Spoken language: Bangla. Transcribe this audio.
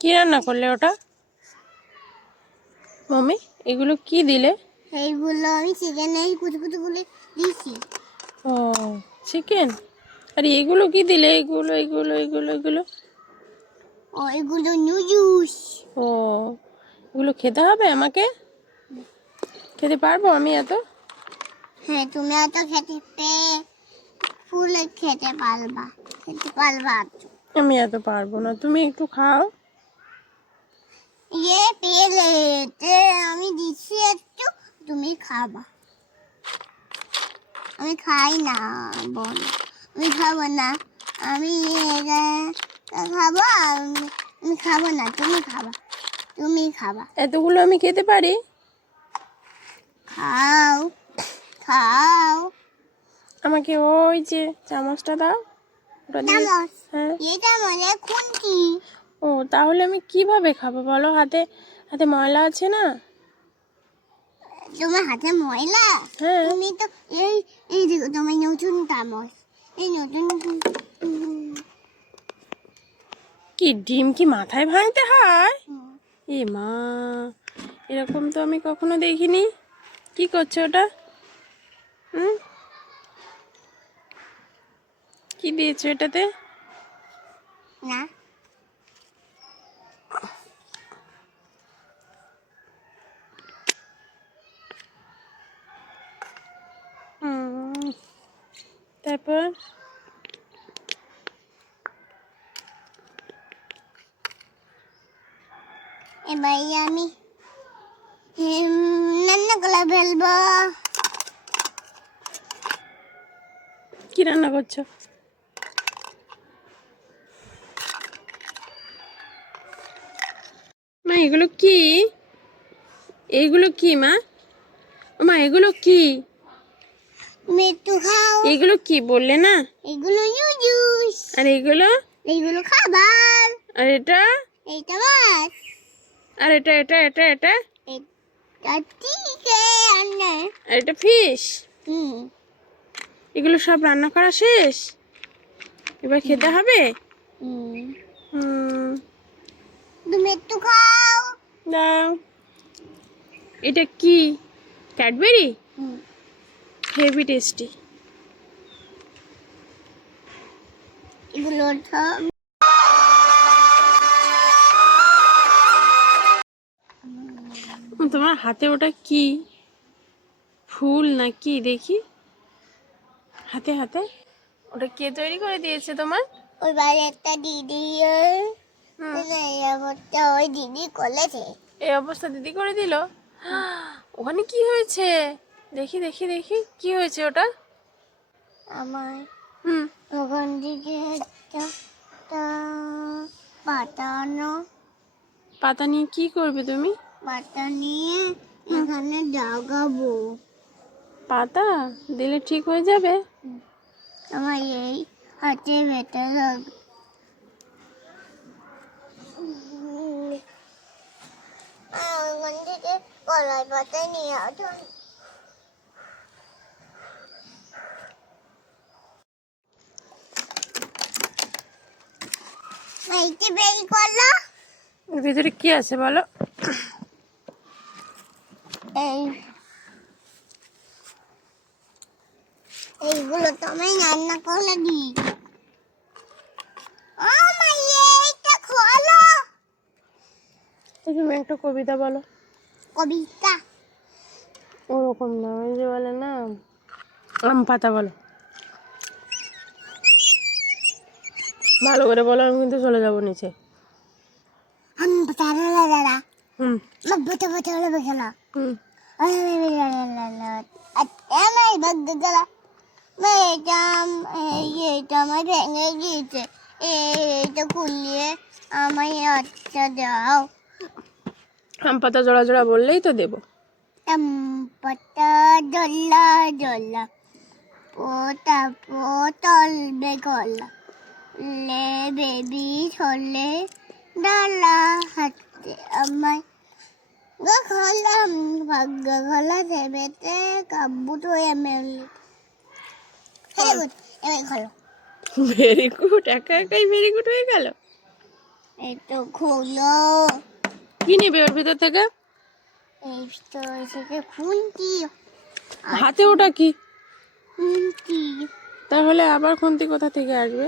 কি রান্না করলে ওটা মাম্মি? এগুলো কি দিলে? এইগুলো আমি চিকেনের কুচকুচি করে দিয়েছি। ও চিকেন। আর এগুলো কি দিলে? এগুলো এগুলো এগুলো এগুলো ও এগুলো নুডলস। ও এগুলো খেতে হবে আমাকে? খেতে পারবো আমি এত? হ্যাঁ, তুমি এত ফুলে খেতে পারবা। আমি এত পারবো না, তুমি একটু খাও। পেলেতে আমি দিচ্ছি একটু, তুমি খাবা। আমি খাই না বোন, আমি খাবো না। আমি খাবো, আমি খাবো না, তুমি খাবা। এতগুলো আমি খেতে পারি? খাও খাও। আমাকে ওই যে চামচটা দাও, ওটা দিয়ে। চামচ? হ্যাঁ। এই চামচ এখন কি? ও তাহলে আমি কিভাবে খাবো বলো? হাতে হাতে ময়লা আছে না? তোমার হাতে ময়লা? হ্যাঁ। তুমি তো এই এই দেখো তোমার নতুন চামচ, এই নতুন। কি ডিম কি মাথায় ভাঙতে হয়? এ মা, এরকম তো আমি কখনো দেখিনি। কি করছো ওটা? হুম, কি দিয়েছো এটাতে? না, তারপর এবার আমি রান্না করে ফেলবো। কি রান্না করছো? মা এগুলো কি? এগুলো কি মা? মা এগুলো কি? তুমি একটু খাও। এগুলো কি বললে না? এগুলো নুডলস। আর এগুলো? এইগুলো খাবার। আর এটা? এইটা মাছ। আর এটা এটা এটা এটা? এটা চিকেন। আর এটা ফিশ। হুম। এগুলো সব রান্না করা শেষ, এবার খেতে হবে। তুমি একটু খাও। দাও। এটা কি? ক্যাডবেরি? Heavy tasty. এগুলো তোমার হাতে ওটা কি? ফুল নাকি দেখি? হাতে হাতে ওটা কে তৈরি করে দিয়েছে তোমার? ওই বাড়ি একটা দিদি, ওই দিদি করেছে। এই অবস্থা দিদি করে দিল? ওখানে কি হয়েছে? দেখি দেখি দেখি কি হয়েছে ওটা? আমার ওখান থেকে একটা পাতা নিয়ে কি করবে তুমি? পাতা নিয়ে এখানে জাগাবো। পাতা দিলে ঠিক হয়ে যাবে? আমার এই হাতে ব্যথা লাগবে। ওখান থেকে কলাই পাতা নিয়ে আসুন। এইটি বেরি করলো। এর ভিতরে কি আছে বলো? এইগুলো তো আমি রান্না করে দিই। ও মা, এইটা খোলো। তুমি একটা কবিতা বলো। কবিতা? ওরকম না, ওই যে বলে না আম পাতা বলো। ভালো করে বলো, আমি কিন্তু চলে যাবো নিচে। আম পাতা দাদা। হুম বটা বটা হলো বেখালা। হুম আমার বদ্ধ গলা। এইটা আমার ভেঙে গিয়েছে, এইটা খুলিয়ে আমায় আচ্ছা দাও। আম পাতা জোড়া জোড়া বললেই তো দেবো। আম পাতা জল্লা জল্লা, পোতা পোতল বেগলা, লে বেবি ছলে ডালা হাতে আমায় গলাম ভাগ্য গলা দেবেতে কাব্যুত এমএল। ভেরি গুড, এবার খোলো। ভেরি গুড, একা একাই ভেরি গুড হয়ে গেল। এই তো খোলো। কি নিবে ওর ভিতর থেকে? এই তো থেকে খুন্তি। হাতে ওটা কি? খুন্তি। তাহলে আবার খুন্তি কোথা থেকে আসবে?